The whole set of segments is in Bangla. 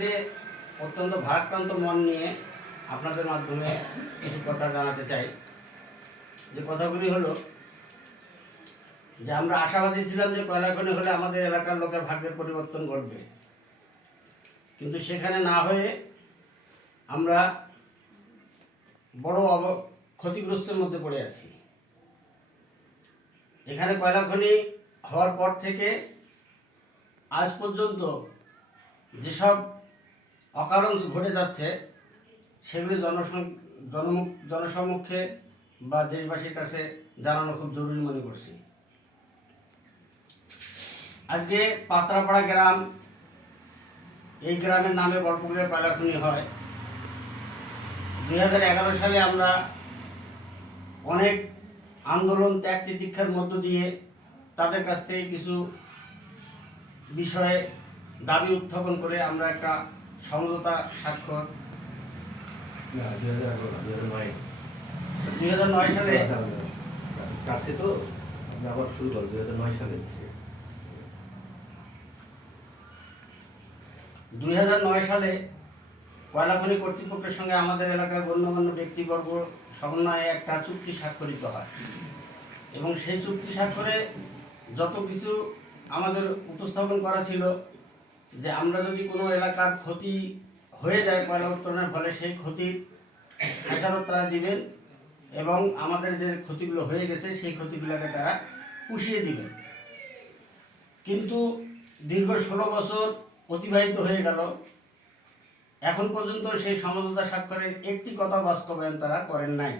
যে অত্যন্ত ভারাক্রান্ত মন নিয়ে আপনাদের মাধ্যমে কিছু কথা জানাতে চাই। যে কথাগুলি হলো যে আমরা আশাবাদী ছিলাম যে কয়লা খনি হলে আমাদের এলাকার লোকের ভাগ্যের পরিবর্তন ঘটবে, কিন্তু সেখানে না হয়ে আমরা বড় ক্ষতিগ্রস্তের মধ্যে পড়ে আছি। এখানে কয়লা খনি হওয়ার পর থেকে আজ পর্যন্ত যেসব অকারণ ঘটে যাচ্ছে সেগুলি জনসমক্ষে বা দেশবাসীর কাছে জানানো খুব জরুরি মনে করছি। আজকে পাত্রাপাড়া গ্রাম, এই গ্রামের নামে বরপুকুরে কয়লা খনি হয়। 2011 সালে আমরা অনেক আন্দোলন, ত্যাগ তিতিক্ষার মধ্য দিয়ে তাদের কাছ থেকে কিছু বিষয়ে দাবি উত্থাপন করে আমরা একটা সমঝোতা স্বাক্ষর 2009 সালে কাছে তো আবার শুরু করো 2009 সালে। 2009 সালে কয়লা খনি কর্তৃপক্ষের সঙ্গে আমাদের এলাকার গণ্যমান্য ব্যক্তিবর্গ সমন্বয়ে একটা চুক্তি স্বাক্ষরিত হয় এবং সেই চুক্তি স্বাক্ষরে যত কিছু আমাদের উপস্থাপন করা ছিল যে আমরা যদি কোনো এলাকার ক্ষতি হয়ে যায় কয়লা উত্তোলনের ফলে সেই ক্ষতির খেসারত তারা দিবেন এবং আমাদের যে ক্ষতিগুলো হয়ে গেছে সেই ক্ষতিগুলোকে তারা পুষিয়ে দিবেন। কিন্তু দীর্ঘ 16 বছর অতিবাহিত হয়ে গেল, এখন পর্যন্ত সেই সমঝোতা স্বাক্ষরের একটি কথা বাস্তবায়ন তারা করেন নাই।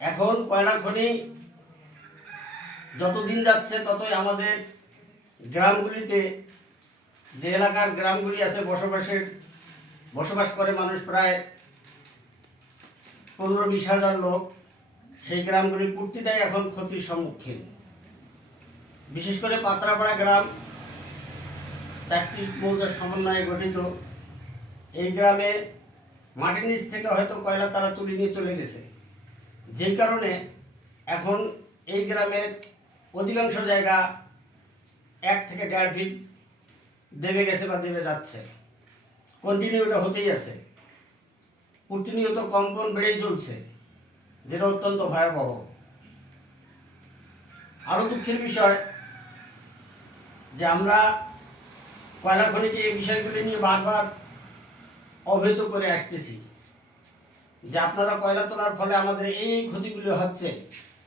এখন কয়লা খনি যত দিন যাচ্ছে ততই আমাদের গ্রামগুলিতে, যে এলাকার গ্রামগুলি আছে বসবাস করে মানুষ প্রায় 15-20 হাজার লোক, সেই গ্রামগুলি প্রতিটাই এখন ক্ষতির সম্মুখীন। বিশেষ করে পাত্রাপাড়া গ্রাম 4টি মৌজার সমন্বয়ে গঠিত। এই গ্রামে মাটির নিচ থেকে হয়তো কয়লা তারা তুলে নিয়ে চলে গেছে, যেই কারণে এখন এই গ্রামের অধিকাংশ জায়গা 1 থেকে 1.5 ফিট দেবে গেছে বা দেবে যাচ্ছে। কন্টিনিউ এটা হতেই আছে, প্রতিনিয়ত কম্পন বেড়েই চলছে, যেটা অত্যন্ত ভয়াবহ। আরও দুঃখের বিষয় যে আমরা কয়লা খনিকে এই বিষয়গুলি নিয়ে বারবার অবহিত করে আসতেছি যে আপনারা কয়লা তোলার ফলে আমাদের এই ক্ষতিগুলি হচ্ছে,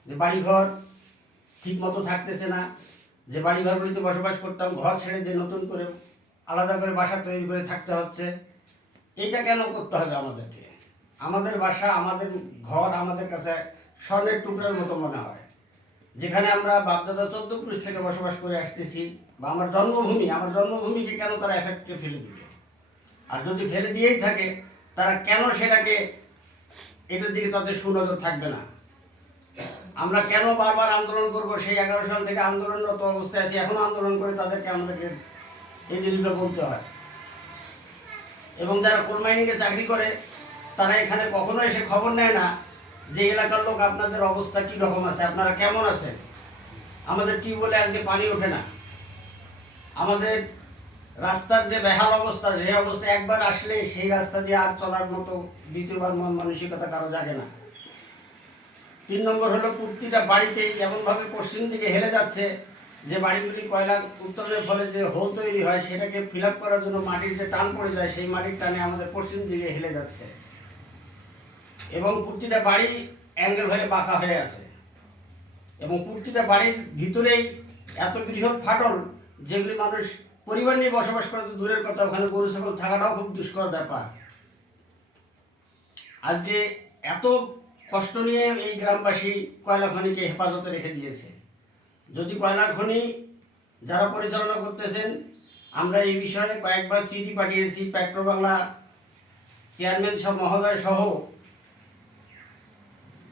যে বাড়িঘর ঠিক মতো থাকতেছে না, যে বাড়িঘরগুলিতে বসবাস করতাম ঘর ছেড়ে যে নতুন করে আলাদা করে বাসা তৈরি করে থাকতে হচ্ছে। এইটা কেন করতে হবে আমাদেরকে? আমাদের বাসা, আমাদের ঘর আমাদের কাছে স্বর্ণের টুকরার মতো মনে হয়, যেখানে আমরা বাপদাদা 14 পুরুষ থেকে বসবাস করে আসতেছি, বা আমার জন্মভূমিকে কেন তারা এফেক্টে ফেলে দিবে? আর যদি ফেলে দিয়েই থাকে তারা কেন সেটাকে, এটার দিকে তাদের সুনজর থাকবে না? আমরা কেন বারবার আন্দোলন করব? সেই 11 সাল থেকে আন্দোলনরত অবস্থায় আছি, এখন আন্দোলন করে আমাদেরকে এই জিনিসগুলো বলতে হয়। এবং যারা কোল মাইনিংয়ে চাকরি করে তারা এখানে কখনো এসে খবর নেয় না যে এলাকার লোক আপনাদের অবস্থা কী রকম আছে, আপনারা কেমন আছেন। আমাদের টিউবওয়েলে আজকে পানি ওঠে না, আমাদের রাস্তার যে বেহাল অবস্থা, সেই অবস্থা একবার আসলে সেই রাস্তা দিয়ে আর চলার মতো দ্বিতীয়বার মন মানসিকতা কারো জাগে না। 3 নম্বর হলো প্রতিটা বাড়িতেই এমনভাবে পশ্চিম দিকে হেলে যাচ্ছে যে বাড়িগুলি কয়লা উত্তোলনের ফলে যে হোল তৈরি হয় সেটাকে ফিল আপ করার জন্য মাটির যে টান পড়ে যায়, সেই মাটির টানে আমাদের পশ্চিম দিকে হেলে যাচ্ছে এবং প্রতিটা বাড়ি অ্যাঙ্গেল হয়ে বাঁকা হয়ে আছে এবং প্রতিটা বাড়ির ভিতরেই এত বৃহৎ ফাটল, যেগুলি মানুষ পরিবার নিয়ে বসবাস করে তো দূরের কথা, ওখানে গরু ছাগল থাকাটাও খুব দুষ্কর ব্যাপার। আজকে এত কষ্ট নিয়ে এই গ্রামবাসী কয়লা খনিকে হেফাজতে রেখে দিয়েছে। যদি কয়লা খনি যারা পরিচালনা করতেছেন, আমরা এই বিষয়ে কয়েকবার চিঠি পাঠিয়েছি পেট্রো বাংলা চেয়ারম্যান মহোদয় সহ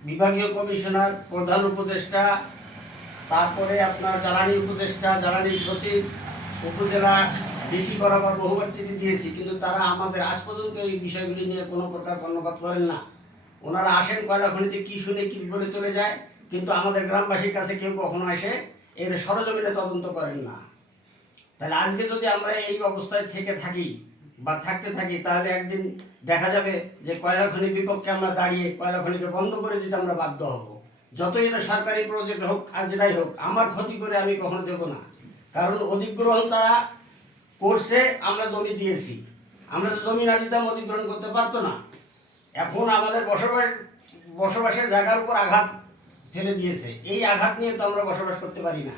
বিভাগীয় কমিশনার, প্রধান উপদেষ্টা, তারপরে আপনার জ্বালানি উপদেষ্টা, জ্বালানি সচিব, উপজেলা ডিসি বরাবর বহুবার চিঠি দিয়েছি, কিন্তু তারা আমাদের আজ পর্যন্ত এই বিষয়গুলি নিয়ে কোনো প্রকার কর্ণপাত করেন না। ওনারা আসেন কয়লা খনিতে কী শুনে কী বলে চলে যায়, কিন্তু আমাদের গ্রামবাসীর কাছে কেউ কখনো এসে এর সরজমিনে তদন্ত করেন না। তাহলে আজকে যদি আমরা এই অবস্থায় থেকে থাকি বা থাকতে থাকি, তাহলে একদিন দেখা যাবে যে কয়লা খনির বিপক্ষে আমরা দাঁড়িয়ে কয়লা খনিকে বন্ধ করে দিতে আমরা বাধ্য হব। যতই এটা সরকারি প্রজেক্ট হোক আর যেটাই হোক, আমার ক্ষতি করে আমি কখনো দেবো না। কারণ অধিগ্রহণ তারা করছে, আমরা জমি দিয়েছি। আমরা তো জমি না দিতাম অধিগ্রহণ করতে পারতো না। এখন আমাদের বসবাসের জায়গার উপর আঘাত ফেলে দিয়েছে, এই আঘাত নিয়ে তো আমরা বসবাস করতে পারি না।